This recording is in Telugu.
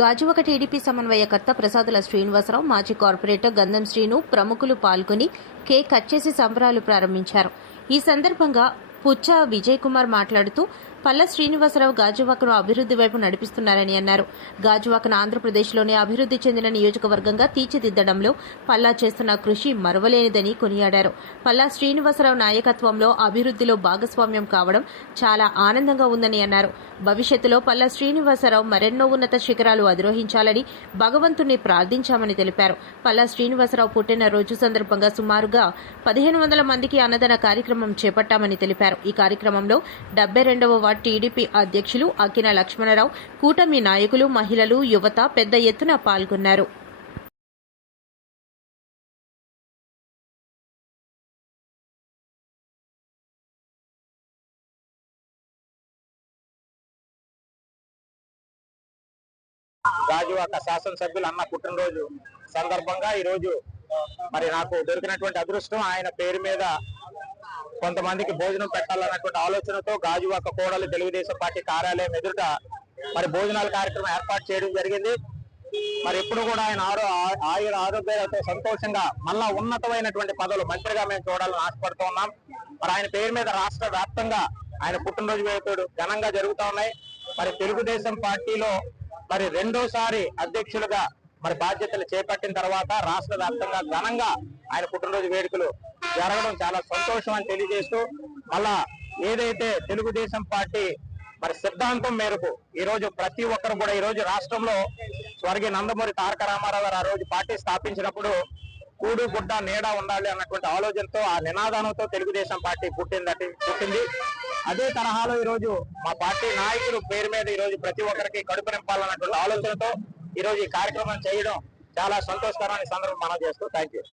గాజువాక టీడీపీ సమన్వయకర్త ప్రసాదుల శ్రీనివాసరావు, మాజీ కార్పొరేటర్ గంధం శ్రీను ప్రముఖులు పాల్గొని కేక్ కట్ చేసి సంబరాలు ప్రారంభించారు. ఈ సందర్భంగా పుచ్చ విజయ్ కుమార్ మాట్లాడుతూ పల్లా శ్రీనివాసరావు గాజువాకను అభివృద్ధి వైపు నడిపిస్తున్నారని అన్నారు. గాజువాకను ఆంధ్రప్రదేశ్లోనే అభివృద్ధి చెందిన నియోజకవర్గంగా తీర్చిదిద్దడంలో పల్లా చేస్తున్న కృషి మరువలేనిదని కొనియాడారు. పల్లా శ్రీనివాసరావు నాయకత్వంలో అభివృద్ధిలో భాగస్వామ్యం కావడం చాలా ఆనందంగా ఉందని అన్నారు. భవిష్యత్తులో పల్లా శ్రీనివాసరావు మరెన్నో ఉన్నత శిఖరాలు అధిరోహించాలని భగవంతుణ్ణి ప్రార్థించామని తెలిపారు. పల్లా శ్రీనివాసరావు పుట్టినరోజు సందర్భంగా సుమారుగా 1500 మందికి అన్నదాన కార్యక్రమం చేపట్టామని తెలిపారు. ఈ కార్యక్రమంలో 72వ వార్డు టీడీపీ అధ్యక్షులు అక్కిన లక్ష్మణరావు, కూటమి నాయకులు, మహిళలు, యువత పెద్ద ఎత్తున పాల్గొన్నారు. గాజువాక శాసనసభ్యులు అన్న పుట్టినరోజు సందర్భంగా ఈ రోజు మరి నాకు దొరికినటువంటి అదృష్టం, ఆయన పేరు మీద కొంతమందికి భోజనం పెట్టాలన్నటువంటి ఆలోచనతో గాజువాక కోడలి తెలుగుదేశం పార్టీ కార్యాలయం ఎదుట మరి భోజనాల కార్యక్రమం ఏర్పాటు చేయడం జరిగింది. మరి ఇప్పుడు కూడా ఆయన ఆరోగ్యాలతో సంతోషంగా మళ్ళా ఉన్నతమైనటువంటి పదవులు మంత్రిగా మేము చూడాలని ఆశపడుతూ ఉన్నాం. మరి ఆయన పేరు మీద రాష్ట్ర వ్యాప్తంగా ఆయన పుట్టినరోజు వేడుకలు ఘనంగా జరుగుతూ ఉన్నాయి. మరి తెలుగుదేశం పార్టీలో మరి రెండోసారి అధ్యక్షులుగా మరి బాధ్యతలు చేపట్టిన తర్వాత రాష్ట్ర వ్యాప్తంగా ఘనంగా ఆయన పుట్టినరోజు వేడుకలు జరగడం చాలా సంతోషం అని తెలియజేస్తూ, మళ్ళా ఏదైతే తెలుగుదేశం పార్టీ మరి సిద్ధాంతం మేరకు ఈ రోజు ప్రతి ఒక్కరు కూడా ఈ రోజు రాష్ట్రంలో స్వర్గీయ నందమూరి తారక రామారావు గారు ఆ రోజు పార్టీ స్థాపించినప్పుడు కూడు గుడ్డ నీడ ఉండాలి అన్నటువంటి ఆలోచనతో, ఆ నినాదంతో తెలుగుదేశం పార్టీ పుట్టింది. అదే తరహాలో ఈ రోజు మా పార్టీ నాయకులు పేరు మీద ఈ రోజు ప్రతి ఒక్కరికి కడుపు నింపాలన్నటువంటి ఆలోచనతో ఈ రోజు ఈ కార్యక్రమం చేయడం చాలా సంతోషకరమైన సందర్భం మనం చేస్తూ థ్యాంక్ యూ.